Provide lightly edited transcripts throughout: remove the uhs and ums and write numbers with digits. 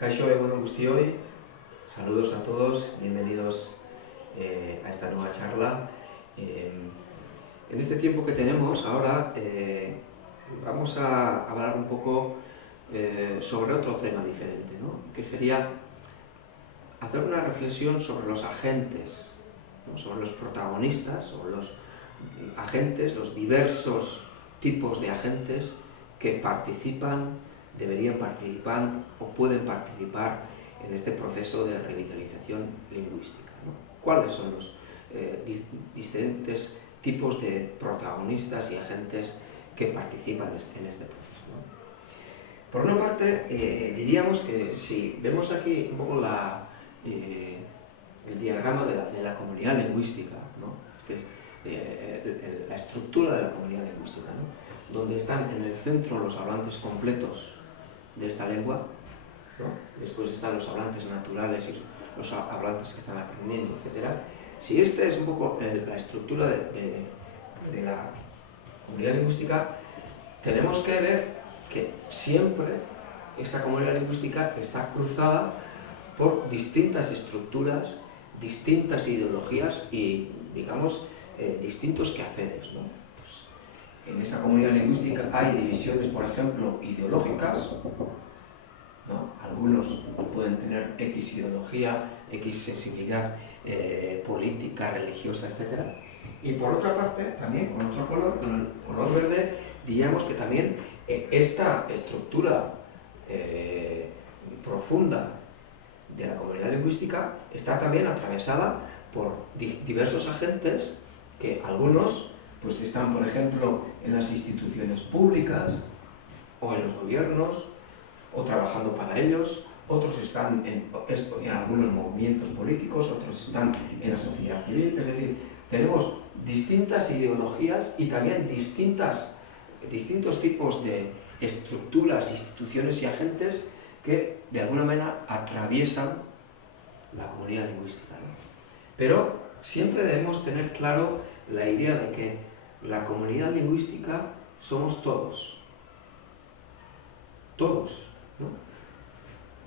Kaixo egunon guztioi, saludos a todos, bienvenidos a esta nueva charla. En este tiempo que tenemos ahora vamos a hablar un poco sobre otro tema diferente, ¿no? Que sería hacer una reflexión sobre los agentes, ¿no? Sobre los protagonistas, o los agentes, los diversos tipos de agentes que participan, deberían participar o pueden participar en este proceso de revitalización lingüística, ¿no? ¿Cuáles son los diferentes tipos de protagonistas y agentes que participan en este proceso, ¿no? Por una parte, diríamos que si vemos aquí un poco el diagrama de la comunidad lingüística, ¿no? Este es la estructura de la comunidad lingüística, ¿no? Donde están en el centro los hablantes completos de esta lengua, ¿no? Después están los hablantes naturales y los hablantes que están aprendiendo, etc. Si esta es un poco la estructura de la comunidad lingüística, tenemos que ver que siempre esta comunidad lingüística está cruzada por distintas estructuras, distintas ideologías y, digamos, distintos quehaceres, ¿no? En esta comunidad lingüística hay divisiones, por ejemplo, ideológicas, ¿no? Algunos pueden tener X ideología, X sensibilidad política, religiosa, etc. Y por otra parte, también con otro color, con el color verde, diríamos que también esta estructura profunda de la comunidad lingüística está también atravesada por diversos agentes que algunos pues están, por ejemplo, en las instituciones públicas o en los gobiernos, o trabajando para ellos, otros están en algunos movimientos políticos, otros están en la sociedad civil. Es decir, tenemos distintas ideologías y también distintos tipos de estructuras, instituciones y agentes que de alguna manera atraviesan la comunidad lingüística, ¿no? Pero siempre debemos tener claro la idea de que la comunidad lingüística somos todos, ¿no?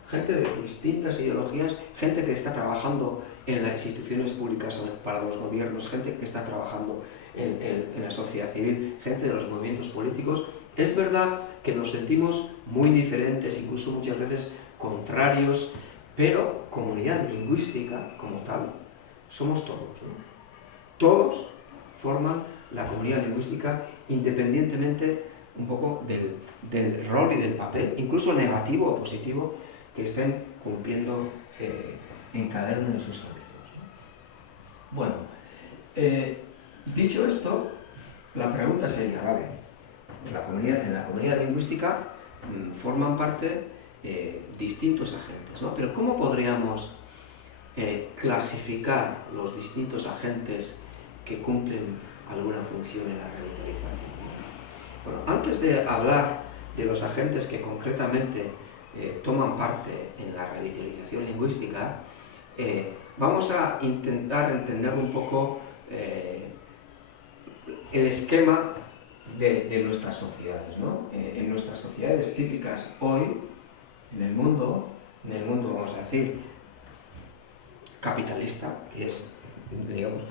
Gente de distintas ideologías, gente que está trabajando en las instituciones públicas para los gobiernos, gente que está trabajando en la sociedad civil, gente de los movimientos políticos. Es verdad que nos sentimos muy diferentes, incluso muchas veces contrarios, pero comunidad lingüística como tal somos todos, ¿no? Todos forman la comunidad lingüística independientemente un poco del rol y del papel, incluso negativo o positivo, que estén cumpliendo en cada uno de sus ámbitos, ¿no? Bueno, dicho esto, la pregunta sería, vale, en la comunidad lingüística forman parte distintos agentes, ¿no? Pero ¿cómo podríamos clasificar los distintos agentes que cumplen alguna función en la revitalización? Bueno, antes de hablar de los agentes que concretamente toman parte en la revitalización lingüística, vamos a intentar entender un poco el esquema de nuestras sociedades, ¿no? En nuestras sociedades típicas hoy, en el mundo vamos a decir capitalista, que es, digamos,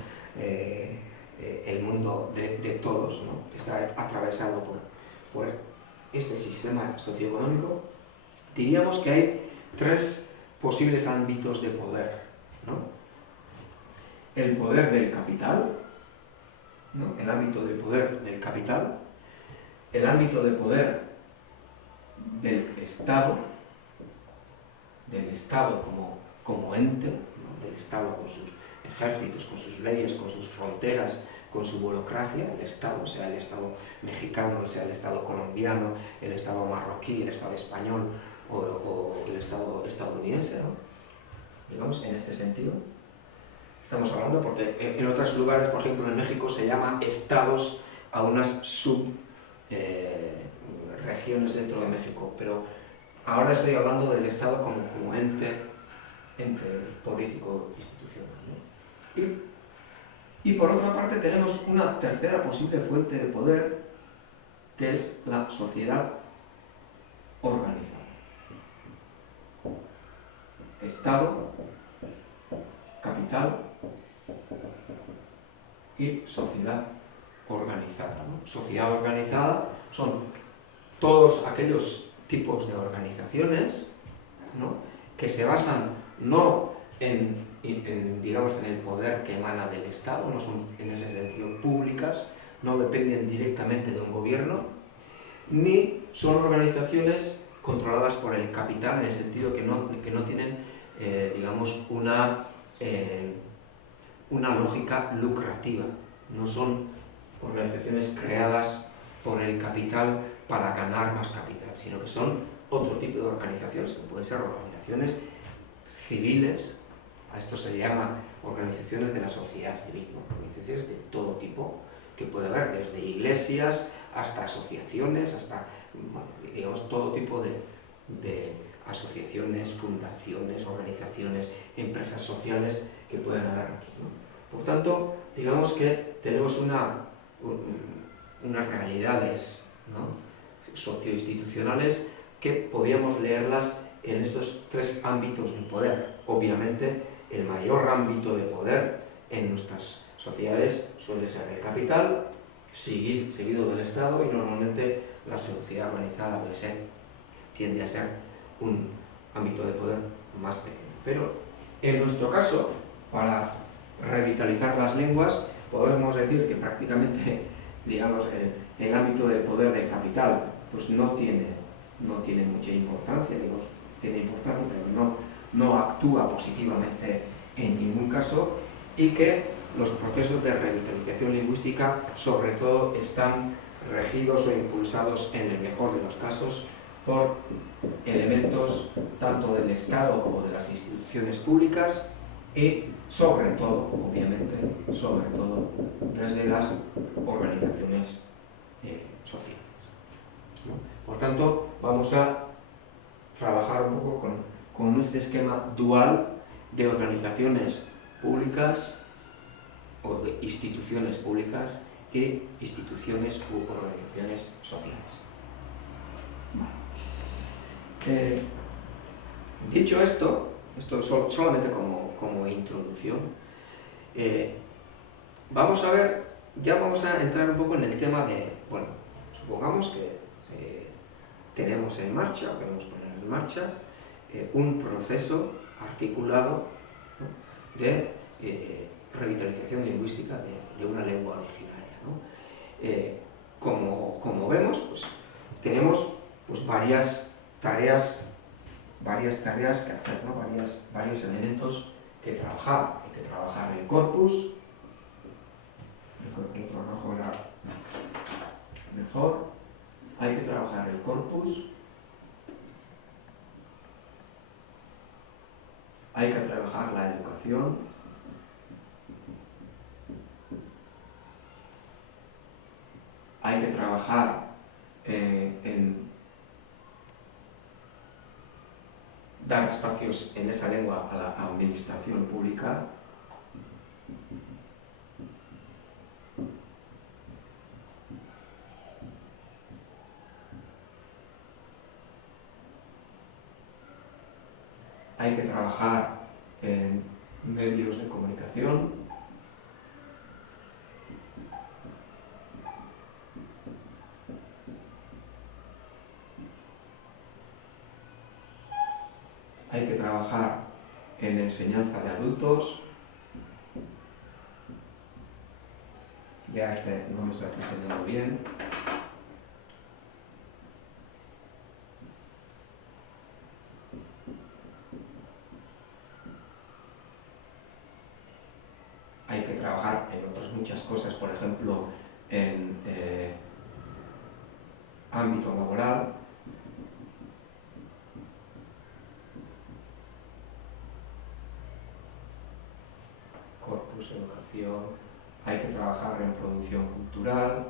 el mundo de todos, ¿no? Que está atravesado por este sistema socioeconómico, diríamos que hay tres posibles ámbitos de poder, ¿no? El poder del capital, ¿no? El ámbito de poder del capital, el ámbito de poder del Estado como ente, ¿no? Del Estado con sus ejércitos, con sus leyes, con sus fronteras, con su burocracia, el Estado, sea el Estado mexicano, sea el Estado colombiano, el Estado marroquí, el Estado español o el Estado estadounidense, ¿no? Digamos, en este sentido. Estamos hablando porque en otros lugares, por ejemplo en México, se llama estados a unas subregiones dentro de México, pero ahora estoy hablando del Estado como ente político institucional, ¿no? Y por otra parte tenemos una tercera posible fuente de poder, que es la sociedad organizada. Estado, capital y sociedad organizada, ¿no? Sociedad organizada son todos aquellos tipos de organizaciones, ¿no?, que se basan no digamos, en el poder que emana del Estado, no son en ese sentido públicas, no dependen directamente de un gobierno, ni son organizaciones controladas por el capital, en el sentido que no tienen, digamos, una lógica lucrativa. No son organizaciones creadas por el capital para ganar más capital, sino que son otro tipo de organizaciones, que pueden ser organizaciones civiles. A esto se llama organizaciones de la sociedad civil, ¿no? Organizaciones de todo tipo, que puede haber desde iglesias hasta asociaciones, hasta, bueno, digamos, todo tipo de asociaciones, fundaciones, organizaciones, empresas sociales que pueden haber aquí, ¿no? Por tanto, digamos que tenemos unas realidades, ¿no?, socioinstitucionales que podríamos leerlas en estos tres ámbitos de poder. Obviamente, el mayor ámbito de poder en nuestras sociedades suele ser el capital, seguido del Estado, y normalmente la sociedad organizada tiende a ser un ámbito de poder más pequeño. Pero en nuestro caso, para revitalizar las lenguas, podemos decir que prácticamente, digamos, el ámbito de poder del capital pues no tiene mucha importancia, digamos, tiene importancia, pero no actúa positivamente en ningún caso, y que los procesos de revitalización lingüística sobre todo están regidos o impulsados, en el mejor de los casos, por elementos tanto del Estado o de las instituciones públicas y sobre todo, obviamente, desde las organizaciones sociales, ¿no? Por tanto, vamos a trabajar un poco con este esquema dual de organizaciones públicas o de instituciones públicas y instituciones u organizaciones sociales. Dicho esto solamente como introducción, vamos a entrar un poco en el tema de, bueno, supongamos que tenemos en marcha, o queremos poner en marcha, un proceso articulado, ¿no?, de revitalización lingüística de una lengua originaria, ¿no? Como vemos, pues tenemos pues varias tareas que hacer, ¿no?, varios elementos que trabajar. Hay que trabajar el corpus, el otro rojo era mejor. Hay que trabajar el corpus, hay que trabajar la educación, hay que trabajar en dar espacios en esa lengua a la administración pública, hay que trabajar en medios de comunicación, hay que trabajar en enseñanza de adultos. Ya no me está entendiendo bien. Hay que trabajar en otras muchas cosas, por ejemplo, en ámbito laboral. Corpus, educación. Hay que trabajar en producción cultural.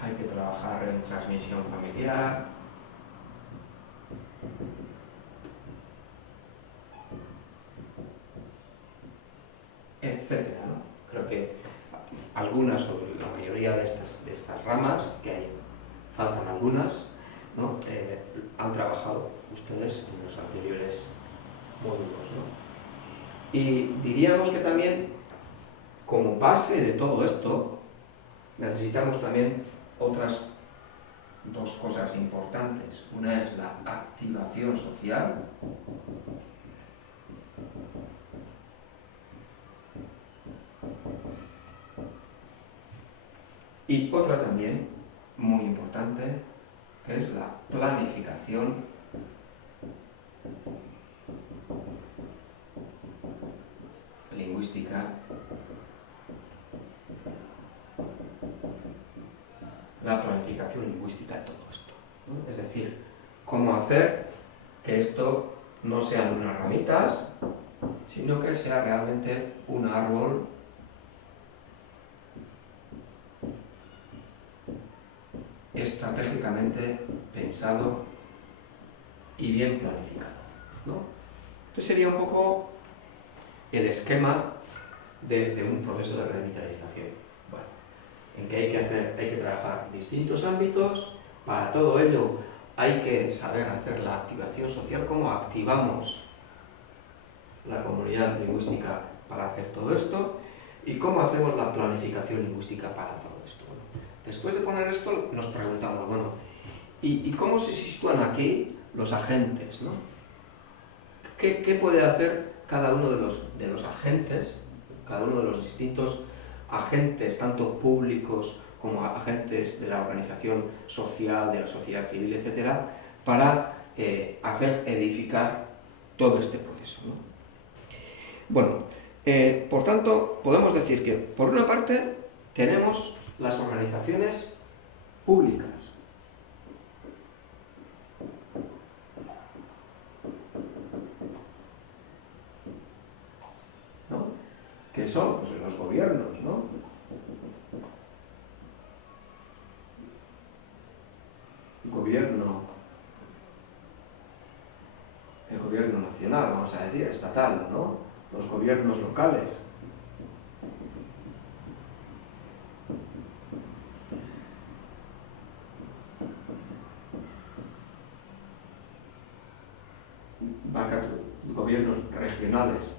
Hay que trabajar en transmisión familiar. Etcétera, ¿no? Creo que algunas o la mayoría de estas ramas, que hay, faltan algunas, ¿no? Han trabajado ustedes en los anteriores módulos, ¿no? Y diríamos que también, como base de todo esto, necesitamos también otras dos cosas importantes. Una es la activación social, y otra también, muy importante, que es la planificación lingüística, la planificación lingüística de todo esto, ¿no? Es decir, cómo hacer que esto no sean unas ramitas, sino que sea realmente un árbol estratégicamente pensado y bien planificado, ¿no? Esto sería un poco el esquema de un proceso de revitalización. Bueno, en que hay que trabajar distintos ámbitos. Para todo ello hay que saber hacer la activación social, cómo activamos la comunidad lingüística para hacer todo esto y cómo hacemos la planificación lingüística para todo esto. Bueno, después de poner esto nos preguntamos, bueno, ¿y cómo se sitúan aquí los agentes, ¿no? ¿Qué puede hacer cada uno de los agentes, cada uno de los distintos agentes, tanto públicos como agentes de la organización social, de la sociedad civil, etcétera, para hacer edificar todo este proceso, ¿no? Bueno, por tanto, podemos decir que, por una parte, tenemos las organizaciones públicas, ¿no? Que son pues, los gobiernos, ¿no? El gobierno nacional, vamos a decir, estatal, ¿no? Los gobiernos locales. Gobiernos regionales,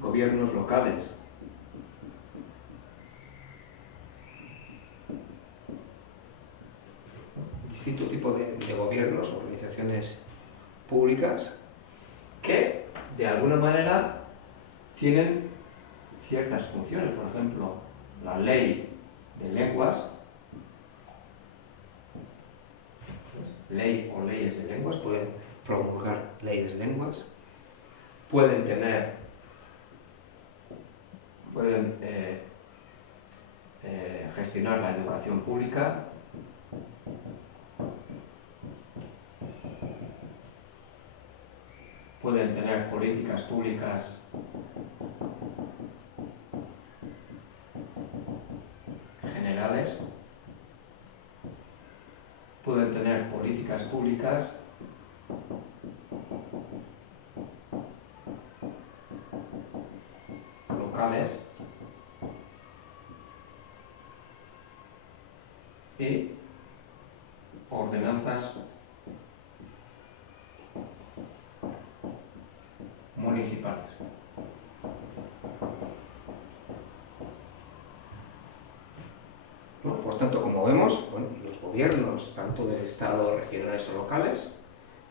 gobiernos locales, distinto tipo de gobiernos, organizaciones públicas que de alguna manera tienen ciertas funciones. Por ejemplo, la ley de lenguas, ley o leyes de lenguas, pueden promulgar leyes de lenguas, pueden gestionar la educación pública, pueden tener políticas públicas generales, pueden tener políticas públicas locales y ordenanzas municipales. ¿No? Por tanto, como vemos, bueno, los gobiernos, tanto del Estado, regionales o locales,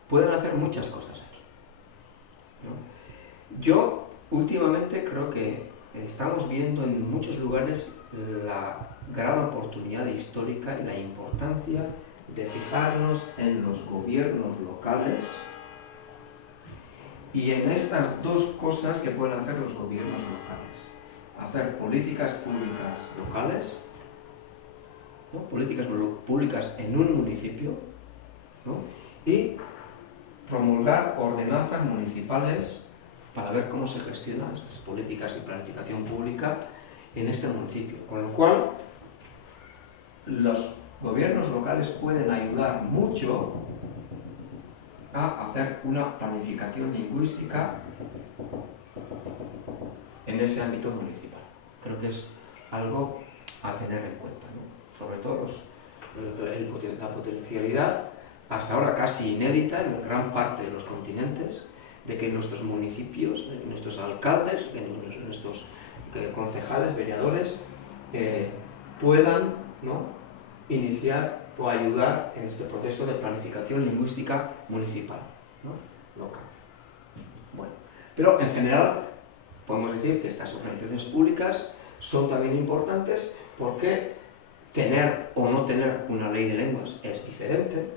pueden hacer muchas cosas aquí, ¿no? Yo, últimamente, creo que estamos viendo en muchos lugares la gran oportunidad histórica y la importancia de fijarnos en los gobiernos locales y en estas dos cosas que pueden hacer los gobiernos locales. Hacer políticas públicas locales, ¿no? Políticas públicas en un municipio, ¿no? Y promulgar ordenanzas municipales para ver cómo se gestionan estas políticas y planificación pública en este municipio. Con lo cual, los gobiernos locales pueden ayudar mucho a hacer una planificación lingüística en ese ámbito municipal. creo que es algo a tener en cuenta, ¿no? Sobre todo la potencialidad, hasta ahora casi inédita en gran parte de los continentes, de que nuestros municipios, nuestros alcaldes, nuestros concejales, vereadores, puedan, ¿no?, iniciar o ayudar en este proceso de planificación lingüística municipal, ¿no?, local. Bueno, pero en general podemos decir que estas organizaciones públicas son también importantes porque tener o no tener una ley de lenguas es diferente,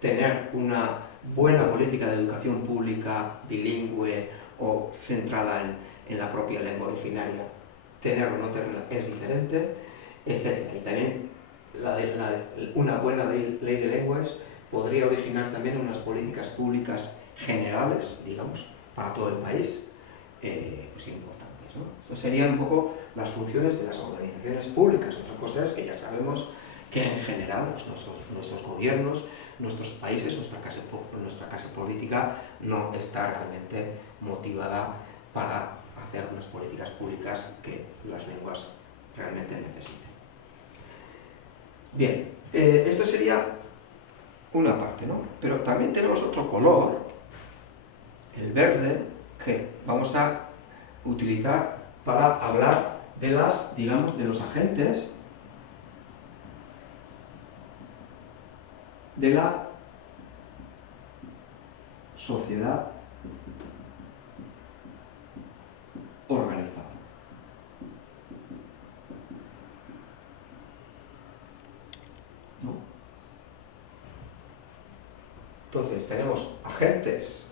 tener una buena política de educación pública bilingüe o centrada en la propia lengua originaria, tener o no tenerla es diferente, etc. Y también una buena ley de lenguas podría originar también unas políticas públicas generales, digamos, para todo el país, pues importantes, ¿no? Estas serían un poco las funciones de las organizaciones públicas. Otra cosa es que ya sabemos que en general pues, nuestros gobiernos, nuestros países, nuestra clase política no está realmente motivada para hacer unas políticas públicas que las lenguas realmente necesiten. Bien, esto sería una parte, ¿no? Pero también tenemos otro color, el verde, que vamos a utilizar para hablar de digamos, de los agentes de la sociedad organizada. ¿No? Entonces tenemos agentes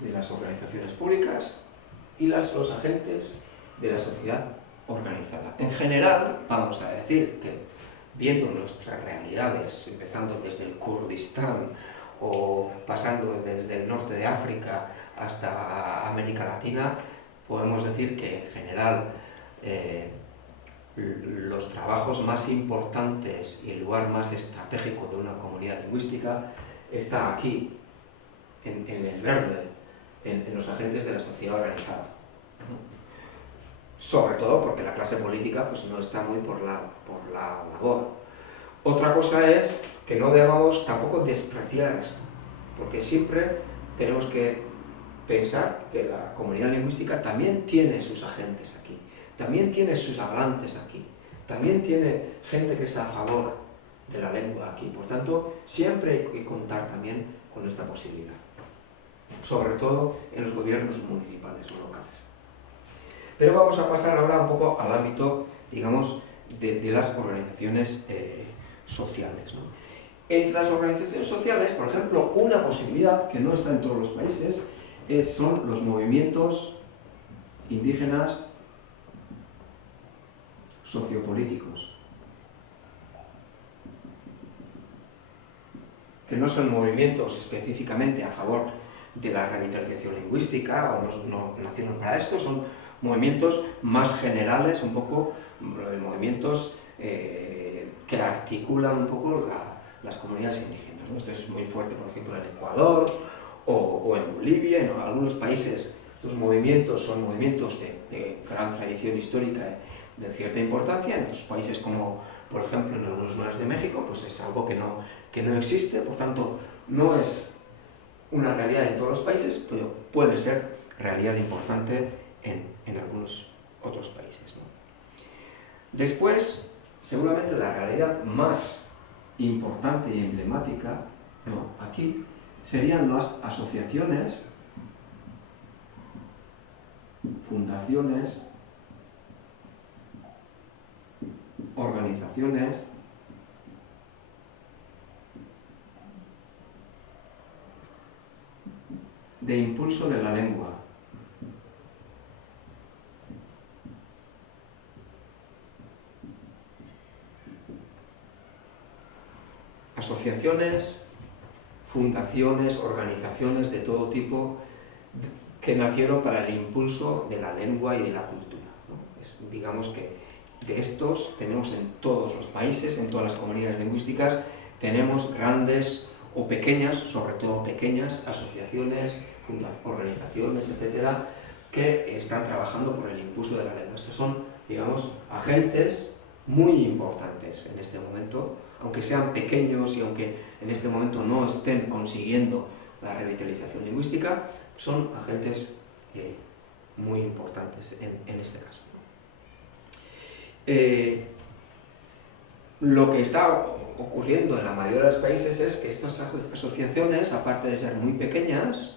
de las organizaciones públicas y los agentes de la sociedad organizada. En general, vamos a decir que, viendo nuestras realidades, empezando desde el Kurdistán o pasando desde el norte de África hasta América Latina, podemos decir que, en general, los trabajos más importantes y el lugar más estratégico de una comunidad lingüística está aquí, en el verde, en los agentes de la sociedad organizada. Sobre todo porque la clase política pues, no está muy por la labor. Otra cosa es que no debamos tampoco despreciar esto, porque siempre tenemos que pensar que la comunidad lingüística también tiene sus agentes aquí, también tiene sus hablantes aquí, también tiene gente que está a favor de la lengua aquí. Por tanto, siempre hay que contar también con esta posibilidad, sobre todo en los gobiernos municipales o locales. Pero vamos a pasar ahora un poco al ámbito, digamos, de las organizaciones sociales, ¿no? Entre las organizaciones sociales, por ejemplo, una posibilidad que no está en todos los países son los movimientos indígenas sociopolíticos, que no son movimientos específicamente a favor de la revitalización lingüística o no nacieron para esto, son movimientos más generales, un poco movimientos que articulan un poco las comunidades indígenas, ¿no? Esto es muy fuerte, por ejemplo, en Ecuador o en Bolivia, en algunos países. Estos movimientos son movimientos de gran tradición histórica, de cierta importancia. En otros países, como por ejemplo en algunos lugares de México, pues es algo que no existe, por tanto no es una realidad en todos los países, pero puede ser realidad importante en algunos otros países, ¿no? Después, seguramente la realidad más importante y emblemática, aquí, serían las asociaciones, fundaciones, organizaciones de impulso de la lengua. Asociaciones, fundaciones, organizaciones de todo tipo que nacieron para el impulso de la lengua y de la cultura, ¿no? Digamos que de estos tenemos en todos los países, en todas las comunidades lingüísticas, tenemos grandes o pequeñas, sobre todo pequeñas, asociaciones, organizaciones, etcétera, que están trabajando por el impulso de la lengua. Estos son, digamos, agentes muy importantes en este momento, aunque sean pequeños y aunque en este momento no estén consiguiendo la revitalización lingüística, son agentes muy importantes en este caso. Lo que está ocurriendo en la mayoría de los países es que estas asociaciones, aparte de ser muy pequeñas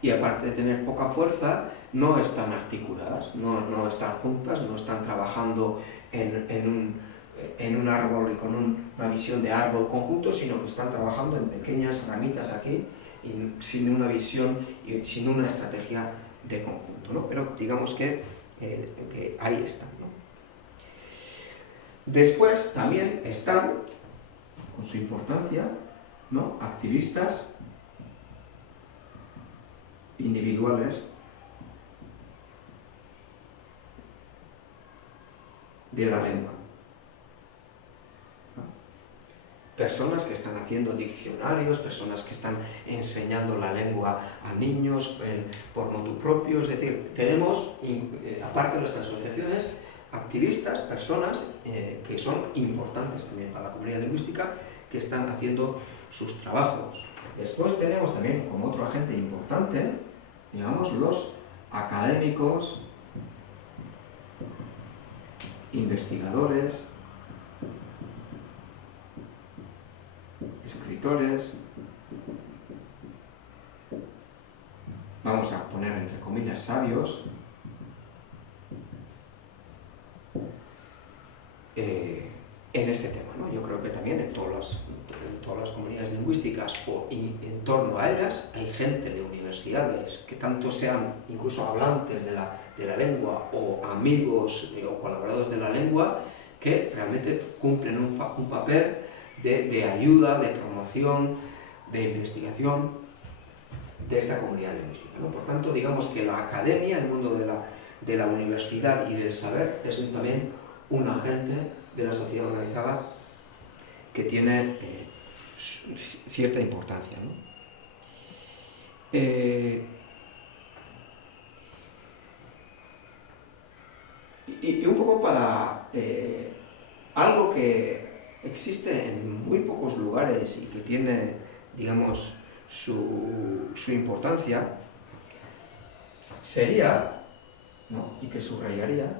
y aparte de tener poca fuerza, no están articuladas, no están juntas, no están trabajando en un árbol y con una visión de árbol conjunto, sino que están trabajando en pequeñas ramitas aquí y sin una visión y sin una estrategia de conjunto, ¿no? Pero digamos que ahí están, ¿no? Después también están, con su importancia, ¿no?, activistas individuales de la lengua. Personas que están haciendo diccionarios, personas que están enseñando la lengua a niños por motu propio, es decir, tenemos, aparte de las asociaciones, activistas, personas que son importantes también para la comunidad lingüística, que están haciendo sus trabajos. Después tenemos también como otro agente importante, digamos, los académicos, investigadores, escritores, vamos a poner entre comillas sabios, en este tema, ¿no? Yo creo que también en todas las comunidades lingüísticas o en torno a ellas hay gente de universidades que tanto sean incluso hablantes de la lengua o amigos o colaboradores de la lengua que realmente cumplen un papel de ayuda, de promoción, de investigación de esta comunidad lingüística, ¿no? Por tanto, digamos que la academia, el mundo de la universidad y del saber es también un agente de la sociedad organizada que tiene cierta importancia, ¿no? Y un poco para algo que existe en muy pocos lugares y que tiene, digamos, su importancia, sería, ¿no?, y que subrayaría,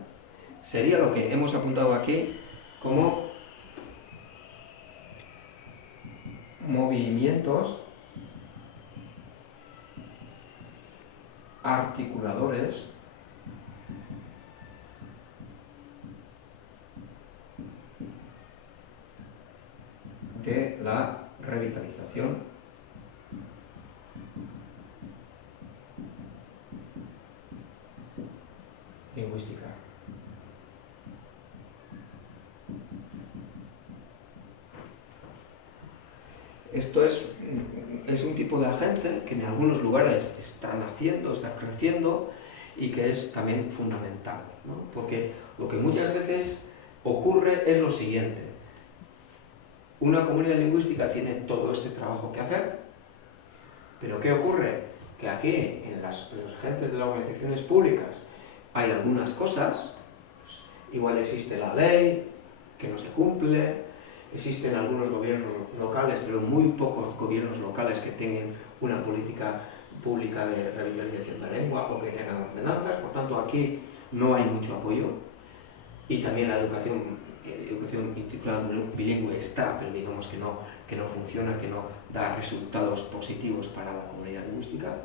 sería lo que hemos apuntado aquí como movimientos articuladores de la revitalización lingüística. Esto es un tipo de agente que en algunos lugares está creciendo y que es también fundamental, ¿no? Porque lo que muchas veces ocurre es lo siguiente. Una comunidad lingüística tiene todo este trabajo que hacer, pero ¿qué ocurre? Que aquí, en los agentes de las organizaciones públicas, hay algunas cosas, pues, igual existe la ley que no se cumple, existen algunos gobiernos locales, pero muy pocos gobiernos locales que tengan una política pública de revitalización de la lengua o que tengan ordenanzas, por tanto aquí no hay mucho apoyo, y también la educación bilingüe está, pero digamos que no funciona, que no da resultados positivos para la comunidad lingüística.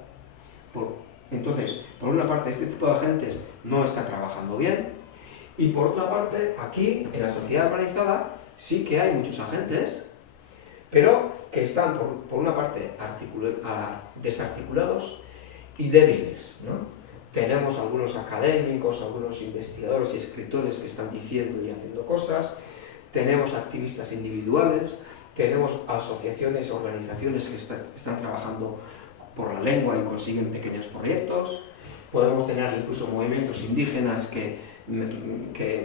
Entonces, por una parte, este tipo de agentes no está trabajando bien, y por otra parte, aquí, en la sociedad organizada, sí que hay muchos agentes, pero que están, por una parte, desarticulados y débiles, ¿no? Tenemos algunos académicos, algunos investigadores y escritores que están diciendo y haciendo cosas, tenemos activistas individuales, tenemos asociaciones, organizaciones que están trabajando por la lengua y consiguen pequeños proyectos, podemos tener incluso movimientos indígenas que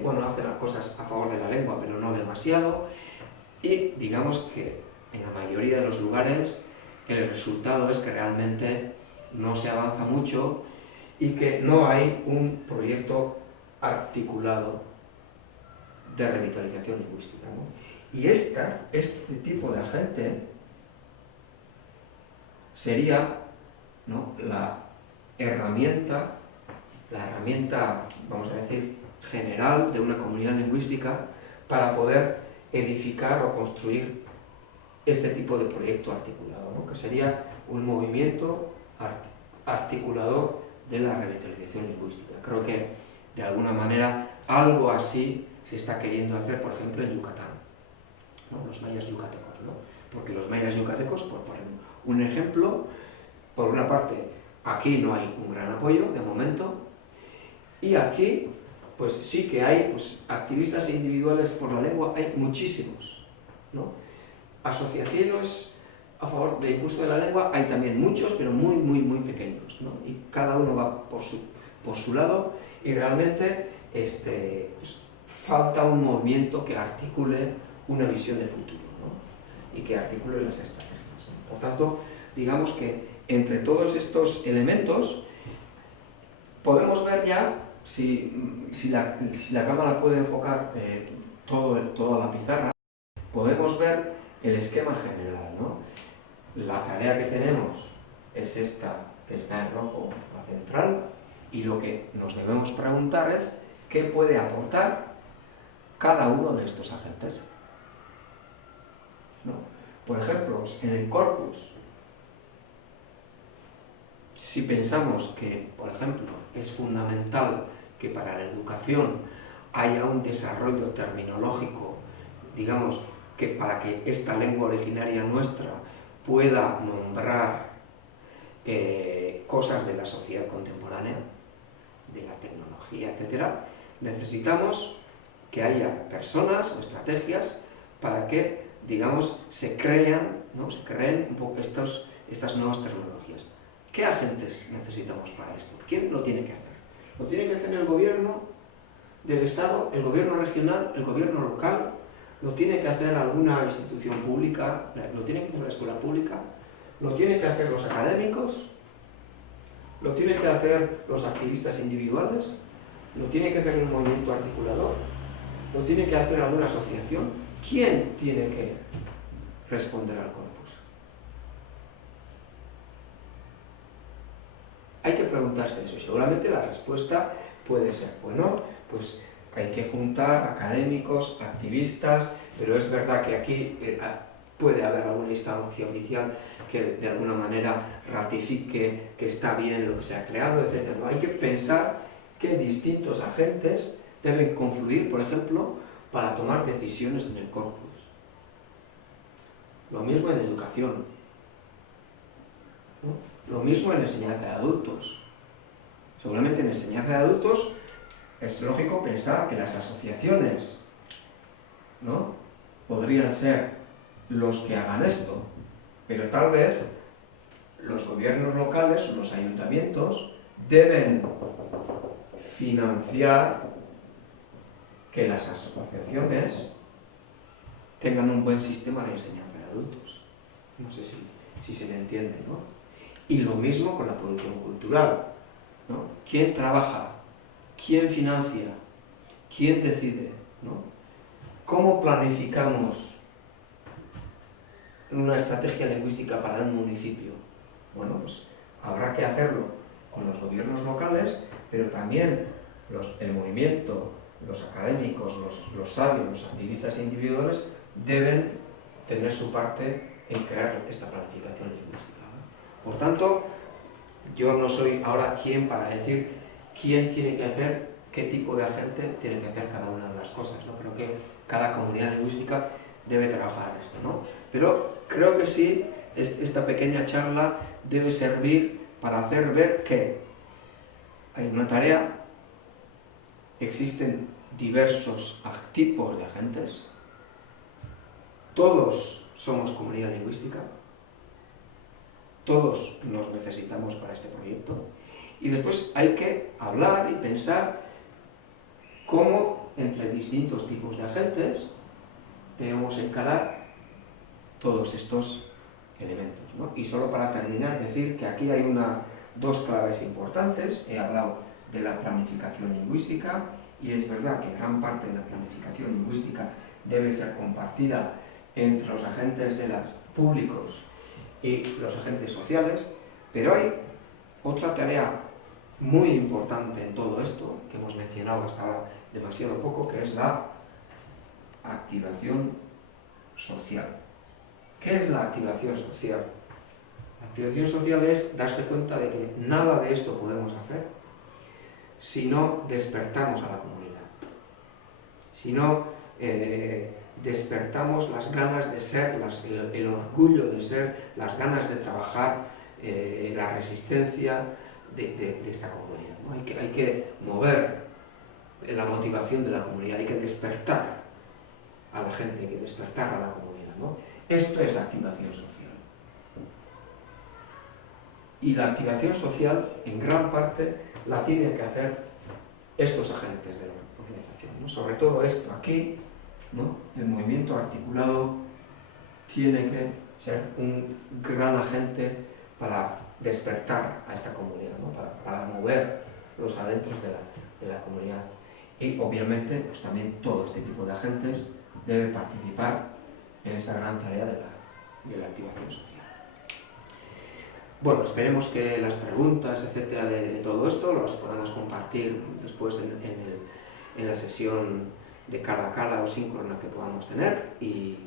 bueno, hacen cosas a favor de la lengua, pero no demasiado, y digamos que en la mayoría de los lugares el resultado es que realmente no se avanza mucho y que no hay un proyecto articulado de revitalización lingüística, ¿no? Y este tipo de agente sería, ¿no?, la herramienta, vamos a decir, general de una comunidad lingüística para poder edificar o construir este tipo de proyecto articulado, ¿no?, que sería un movimiento articulador de la revitalización lingüística. Creo que, de alguna manera, algo así se está queriendo hacer, por ejemplo, en Yucatán, ¿no?, los mayas yucatecos, ¿no? Porque los mayas yucatecos, por poner un ejemplo, por una parte, aquí no hay un gran apoyo, de momento, y aquí, pues sí que hay, pues, activistas individuales por la lengua, hay muchísimos, ¿no? Asociaciones a favor del impulso de la lengua hay también muchos, pero muy, muy, muy pequeños, ¿no? Y cada uno va por su lado, y realmente pues, falta un movimiento que articule una visión de futuro, ¿no?, y que articule las estrategias, ¿no? Por tanto, digamos que entre todos estos elementos podemos ver ya, si la cámara puede enfocar toda la pizarra, podemos ver el esquema general, ¿no? La tarea que tenemos es esta que está en rojo, la central, y lo que nos debemos preguntar es qué puede aportar cada uno de estos agentes, ¿no? Por ejemplo, en el corpus, si pensamos que, por ejemplo, es fundamental que para la educación haya un desarrollo terminológico, digamos, que para que esta lengua originaria nuestra pueda nombrar cosas de la sociedad contemporánea, de la tecnología, etc., necesitamos que haya personas o estrategias para que, digamos, se creen un poco estas nuevas tecnologías. ¿Qué agentes necesitamos para esto? ¿Quién lo tiene que hacer? ¿Lo tiene que hacer el gobierno del Estado, el gobierno regional, el gobierno local? ¿Lo tiene que hacer alguna institución pública? ¿Lo tiene que hacer la escuela pública? ¿Lo tienen que hacer los académicos? ¿Lo tienen que hacer los activistas individuales? ¿Lo tiene que hacer un movimiento articulador? ¿Lo tiene que hacer alguna asociación? ¿Quién tiene que responder al corpus? Hay que preguntarse eso. Seguramente la respuesta puede ser, bueno, pues hay que juntar académicos, activistas, pero es verdad que aquí puede haber alguna instancia oficial que de alguna manera ratifique que está bien lo que se ha creado, etc. Hay que pensar que distintos agentes deben confluir, por ejemplo, para tomar decisiones en el corpus. Lo mismo en educación, ¿no? Lo mismo en enseñanza de adultos. Seguramente en enseñanza de adultos es lógico pensar que las asociaciones, ¿no?, podrían ser los que hagan esto, pero tal vez los gobiernos locales o los ayuntamientos deben financiar que las asociaciones tengan un buen sistema de enseñanza de adultos. No sé si se me entiende, ¿no? Y lo mismo con la producción cultural, ¿no? ¿Quién trabaja? ¿Quién financia? ¿Quién decide? ¿No? ¿Cómo planificamos una estrategia lingüística para un municipio? Bueno, pues habrá que hacerlo con los gobiernos locales, pero también el movimiento, los académicos, los sabios, los activistas individuales deben tener su parte en crear esta planificación lingüística, ¿no? Por tanto, yo no soy ahora quien para decir quién tiene que hacer, qué tipo de agente tiene que hacer cada una de las cosas, ¿no? Creo que cada comunidad lingüística debe trabajar esto, ¿no? Pero creo que sí, esta pequeña charla debe servir para hacer ver que hay una tarea, existen diversos tipos de agentes, todos somos comunidad lingüística, todos nos necesitamos para este proyecto, y después hay que hablar y pensar cómo entre distintos tipos de agentes debemos encarar todos estos elementos, ¿no? Y solo para terminar, decir que aquí hay dos claves importantes. He hablado de la planificación lingüística, y es verdad que gran parte de la planificación lingüística debe ser compartida entre los agentes públicos y los agentes sociales, pero hay otra tarea muy importante en todo esto, que hemos mencionado hasta ahora demasiado poco, que es la activación social. ¿Qué es la activación social? La activación social es darse cuenta de que nada de esto podemos hacer si no despertamos a la comunidad, si no despertamos las ganas de ser, el orgullo de ser, las ganas de trabajar, la resistencia de esta comunidad, ¿no? Hay que mover la motivación de la comunidad, hay que despertar a la gente, hay que despertar a la comunidad, ¿no? Esto es activación social. Y la activación social, en gran parte, la tienen que hacer estos agentes de la organización, ¿no? Sobre todo esto aquí, ¿no? El movimiento articulado tiene que ser un gran agente para despertar a esta comunidad, ¿no? Para mover los adentros de la comunidad. Y obviamente pues también todo este tipo de agentes deben participar en esta gran tarea de la activación social. Bueno, esperemos que las preguntas, etcétera, de todo esto las podamos compartir después en la sesión de cara a cara o síncrona que podamos tener, y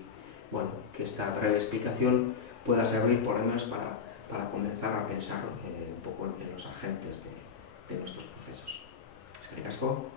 bueno, que esta breve explicación pueda servir por lo menos para comenzar a pensar un poco en los agentes de nuestros procesos. Eskerrik asko.